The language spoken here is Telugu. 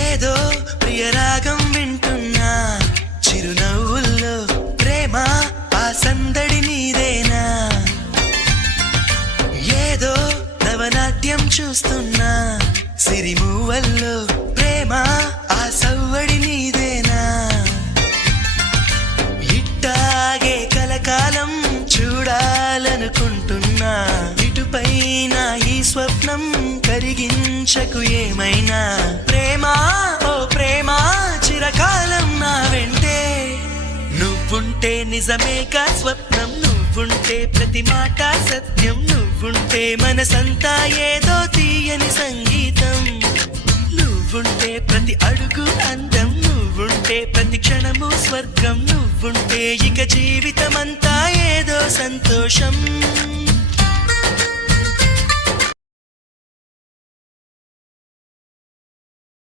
ఏదో ప్రియరాగం వింటున్నా చిరునవ్వుల్లో ప్రేమ ఆ సందడి నీదేనా ఏదో నవనాట్యం చూస్తున్నా సిరిమూవల్లో ప్రేమ ఆ సవ్వడి నీదేనా ఇట్టాగే కలకాలం చూడాలనుకుంటున్నా ఇటుపైన ఈ స్వప్నం కరిగించకు ఏమైనా ప్రేమ ఓ ప్రేమ చిరకాలం నా వెంటే నువ్వుంటే నిజమేగా స్వప్నం నువ్వుంటే ప్రతి మాట సత్యం నువ్వుంటే మనసంతా ఏదో తీయని సంగీతం నువ్వుంటే ప్రతి అడుగు అందం నువ్వుంటే ప్రతి క్షణము స్వర్గం నువ్వుంటే ఇక జీవితమంతా ఏదో సంతోషం